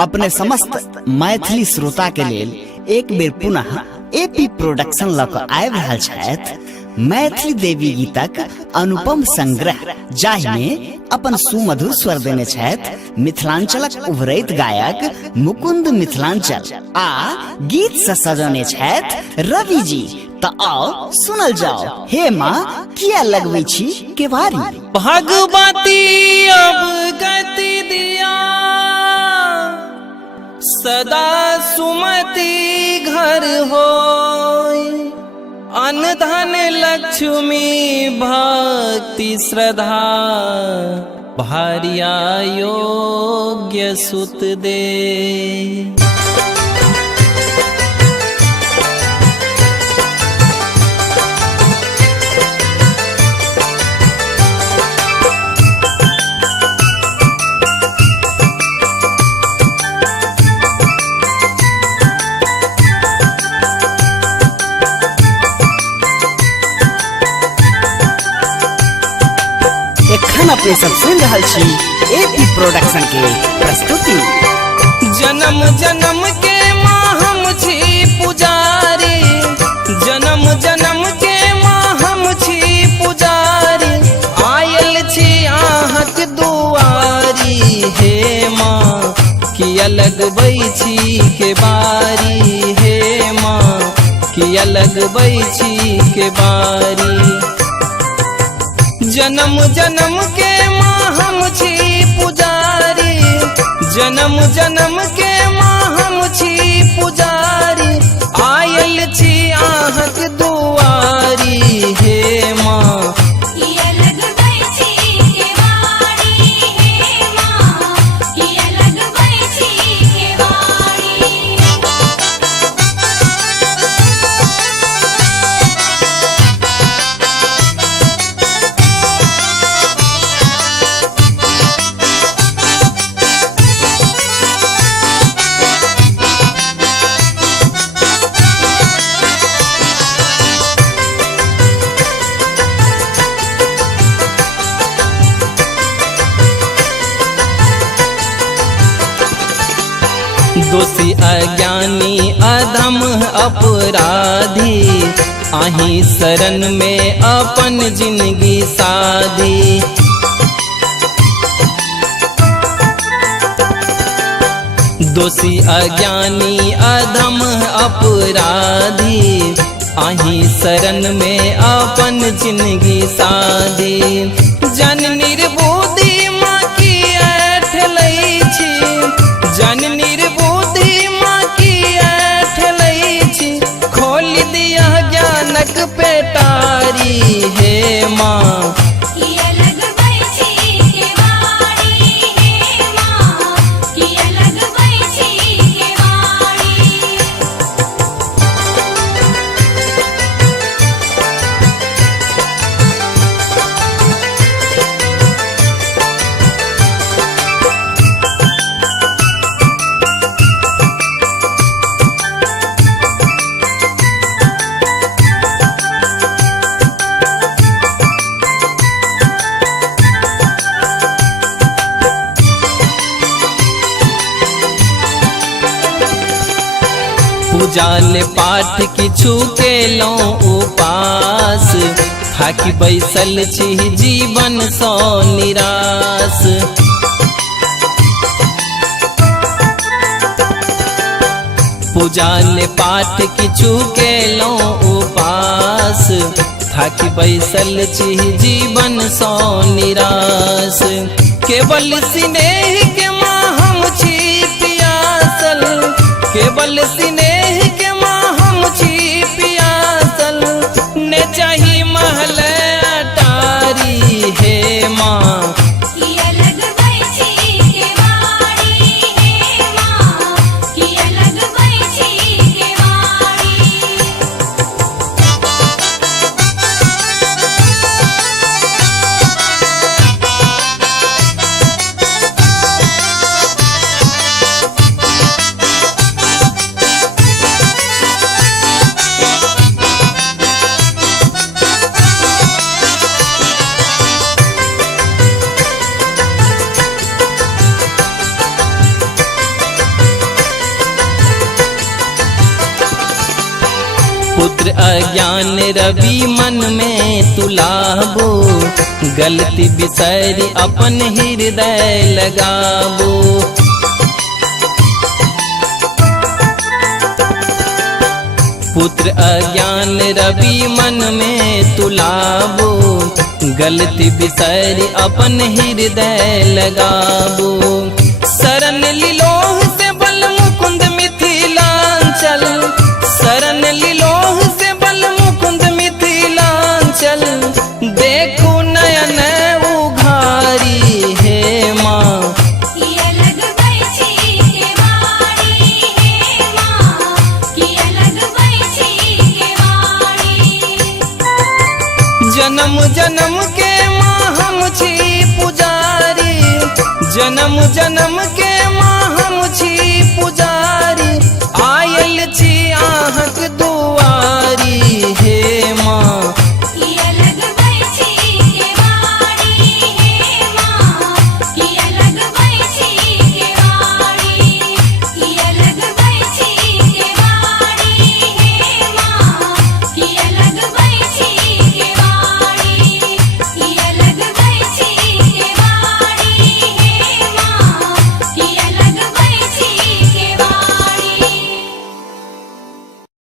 अपने समस्त मैथिली श्रोता के लेल एक बेर पुनः एपी प्रोडक्शन लक आबि रहल छथि मैथिली देवी गीतक अनुपम संग्रह, जाहिमे अपन सुमधुर स्वर देने छथि मिथिलांचलक उभरैत गायक मुकुंद मिथिलांचल आ गीत से सजने छथि रवि जी। तो आओ सुनल जाओ। हे माँ किया लगबै छी केवारी, भगवती अब गति दिया, सदा सुमति घर होय, अन्न धन लक्ष्मी भक्ति श्रद्धा, भार्या योग्य सुत दे। एखन अपने सब सुन रहल छी एपी प्रोडक्शन के प्रस्तुति। जन्म जन्म के माँ हम छी पुजारी, जन्म जन्म के माँ हम छी पुजारी, आयल छी आहक दुआरी। हे माँ किया लगबै छी के बारी, हे माँ किया लगबै छी के बारी। जन्म जन्म के माँ हम छी पुजारी, जन्म जन्म के माँ हम छी पुजारी, आयल छी आहक दुआरी। हे माँ किया लगबै छी के बारी, हे माँ किया लगबै छी के बारी। दोषी अज्ञानी अधम अपराधी, आही शरण में अपन जिंदगी साधी। दोषी अज्ञानी अधम अपराधी, आही शरण में अपन जिंदगी साधी। जन निर्बुद्धि माँ की ऐठ लै छी, जन निर्बुद्धि माँ की ऐठ लै छी, खोल दिया ज्ञानक पेटारी। हे माँ किया लगबै छी के बारी, हे माँ किया लगबै छी के बारी। पूजाल पाठ किछु केलहुँ उपास, थाकि बैसल छी जीवन सँ निराश। पूजाल पाठ किछु केलहुँ उपास, थाकि बैसल छी जीवन सँ निराश। केवल स्नेह के माँ हम छी पियासल, केवल स्नेह के माँ हम छी पियासल, ने चाही महल अटारी। हे माँ किया लगबै छी के बारी, हे माँ किया लगबै छी के बारी। अज्ञान रवि मन में तुलाबो, गलती बिसरी अपन हृदय लगाबो। पुत्र अज्ञान रवि मन में तुलाबो, गलती बिसरी अपन हृदय लगाबो। शरण लिलोह से बल मुकुंद मिथिलांचल, शरण लिलोह से बल मुकुंद मिथिलांचल, देखो नयन उघारी हे माँ। की अलग बैठी के वाणी हे माँ, की अलग बैठी के वाणी। जन्म जन्म के माँ हम छी पुजारी, जन्म जन्म के